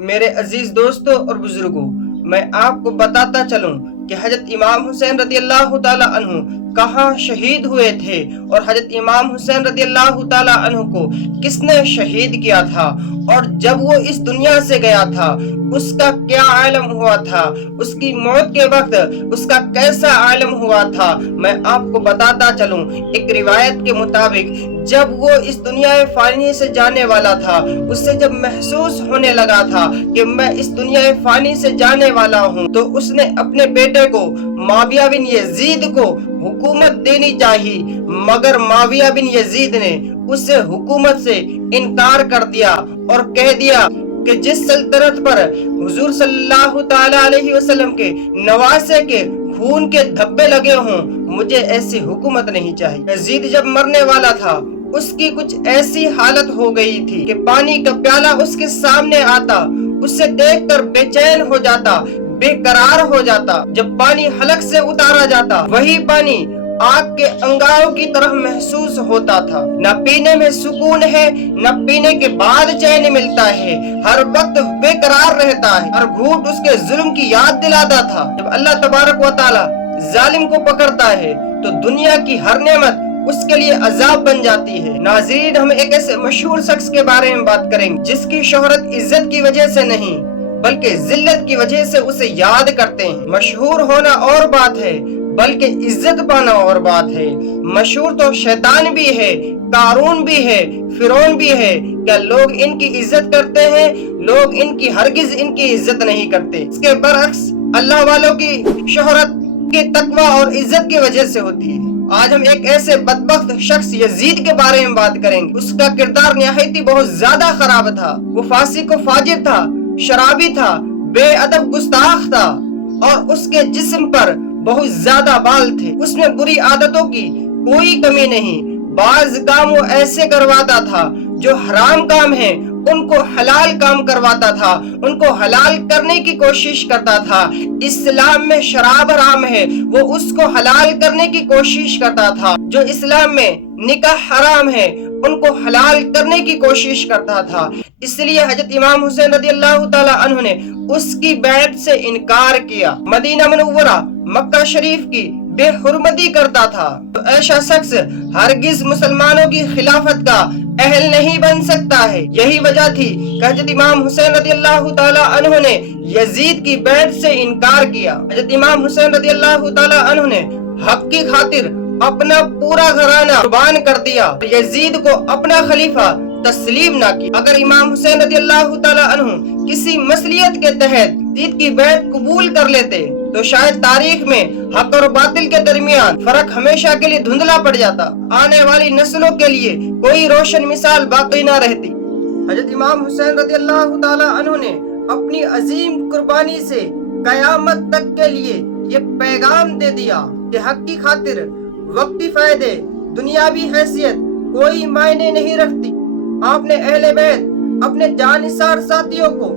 میرے عزیز دوستوں اور بزرگوں، میں آپ کو بتاتا چلوں کہ حضرت امام حسین رضی اللہ تعالی عنہ کہاں شہید ہوئے تھے اور حضرت امام حسین رضی اللہ تعالی عنہ کو کس نے شہید کیا تھا، اور جب وہ اس دنیا سے گیا تھا اس کا کیا عالم ہوا تھا، اس کی موت کے وقت اس کا کیسا عالم ہوا تھا، میں آپ کو بتاتا چلوں۔ ایک روایت کے مطابق جب وہ اس دنیا فانی سے جانے والا تھا، اس سے جب محسوس ہونے لگا تھا کہ میں اس دنیا فانی سے جانے والا ہوں، تو اس نے اپنے بیٹے کو معاویہ بن یزید کو حکومت دینی چاہی، مگر معاویہ بن یزید نے اس سے حکومت سے انکار کر دیا اور کہہ دیا کہ جس سلطنت پر حضور صلی اللہ تعالی علیہ وسلم کے نواسے کے خون کے دھبے لگے ہوں، مجھے ایسی حکومت نہیں چاہیے۔ یزید جب مرنے والا تھا، اس کی کچھ ایسی حالت ہو گئی تھی کہ پانی کا پیالہ اس کے سامنے آتا، اسے دیکھ کر بے چین ہو جاتا، بے قرار ہو جاتا۔ جب پانی حلق سے اتارا جاتا، وہی پانی آگ کے انگاروں کی طرح محسوس ہوتا تھا۔ نہ پینے میں سکون ہے، نہ پینے کے بعد چین ملتا ہے، ہر وقت بے قرار رہتا ہے، ہر گھونٹ اس کے ظلم کی یاد دلاتا تھا۔ جب اللہ تبارک و تعالی ظالم کو پکڑتا ہے تو دنیا کی ہر نعمت اس کے لیے عذاب بن جاتی ہے۔ ناظرین، ہم ایک ایسے مشہور شخص کے بارے میں بات کریں گے جس کی شہرت عزت کی وجہ سے نہیں بلکہ ذلت کی وجہ سے اسے یاد کرتے ہیں۔ مشہور ہونا اور بات ہے، بلکہ عزت پانا اور بات ہے۔ مشہور تو شیطان بھی ہے، قارون بھی ہے، فرعون بھی ہے، کیا لوگ ان کی عزت کرتے ہیں؟ لوگ ہرگز ان کی عزت نہیں کرتے۔ اس کے برعکس اللہ والوں کی شہرت کے تقوی اور عزت کی وجہ سے ہوتی ہے۔ آج ہم ایک ایسے بدبخت شخص یزید کے بارے میں بات کریں گے۔ اس کا کردار نہایت ہی بہت زیادہ خراب تھا۔ وہ فاسق و فاجر تھا، شرابی تھا، بے ادب گستاخ تھا، اور اس کے جسم پر بہت زیادہ بال تھے۔ اس میں بری عادتوں کی کوئی کمی نہیں۔ بعض کام وہ ایسے کرواتا تھا جو حرام کام ہیں ان کو حلال کام کرواتا تھا، ان کو حلال کرنے کی کوشش کرتا تھا۔ اسلام میں شراب حرام ہے، وہ اس کو حلال کرنے کی کوشش کرتا تھا۔ جو اسلام میں نکاح حرام ہے، ان کو حلال کرنے کی کوشش کرتا تھا۔ اس لیے حضرت امام حسین رضی اللہ تعالی عنہ نے اس کی بیعت سے انکار کیا۔ مدینہ منورہ، مکہ شریف کی بے حرمتی کرتا تھا۔ تو ایسا شخص ہرگز مسلمانوں کی خلافت کا اہل نہیں بن سکتا ہے۔ یہی وجہ تھی کہ حضرت امام حسین رضی اللہ تعالی عنہ نے یزید کی بیعت سے انکار کیا۔ حضرت امام حسین رضی اللہ تعالی عنہ نے حق کی خاطر اپنا پورا گھرانہ قربان کر دیا، یزید کو اپنا خلیفہ تسلیم نہ کیا۔ اگر امام حسین رضی اللہ تعالی عنہ کسی مصلحت کے تحت یزید کی بیعت قبول کر لیتے تو شاید تاریخ میں حق اور باطل کے درمیان فرق ہمیشہ کے لیے دھندلا پڑ جاتا، آنے والی نسلوں کے لیے کوئی روشن مثال باقی نہ رہتی۔ حضرت امام حسین رضی اللہ تعالی عنہ نے اپنی عظیم قربانی سے قیامت تک کے لیے یہ پیغام دے دیا کہ حق کی خاطر وقتی فائدے، دنیاوی حیثیت کوئی معنی نہیں رکھتی۔ آپ نے اہل بیت، اپنے جانثار ساتھیوں کو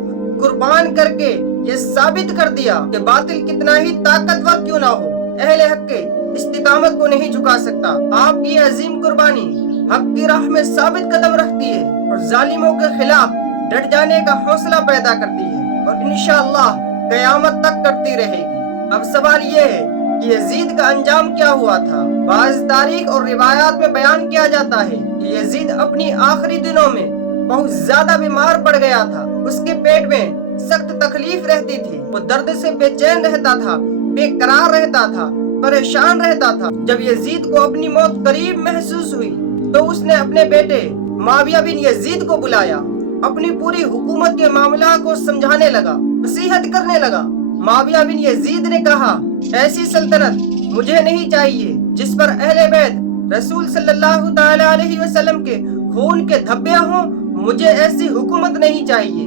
قربان کر کے یہ ثابت کر دیا کہ باطل کتنا ہی طاقتور کیوں نہ ہو، اہل حق کے استقامت کو نہیں جھکا سکتا۔ آپ کی عظیم قربانی حق کی راہ میں ثابت قدم رکھتی ہے اور ظالموں کے خلاف ڈٹ جانے کا حوصلہ پیدا کرتی ہے، اور انشاءاللہ قیامت تک کرتی رہے گی۔ اب سوال یہ ہے کہ یزید کا انجام کیا ہوا تھا؟ بعض تاریخ اور روایات میں بیان کیا جاتا ہے کہ یزید اپنی آخری دنوں میں بہت زیادہ بیمار پڑ گیا تھا۔ اس کے پیٹ میں سخت تکلیف رہتی تھی، وہ درد سے بے چین رہتا تھا، بے قرار رہتا تھا، پریشان رہتا تھا۔ جب یزید کو اپنی موت قریب محسوس ہوئی تو اس نے اپنے بیٹے معاویہ بن یزید کو بلایا، اپنی پوری حکومت کے معاملہ کو سمجھانے لگا، نصیحت کرنے لگا۔ معاویہ بن یزید نے کہا، ایسی سلطنت مجھے نہیں چاہیے جس پر اہل بیت رسول صلی اللہ تعالی علیہ وسلم کے خون کے دھبے ہوں، مجھے ایسی حکومت نہیں چاہیے۔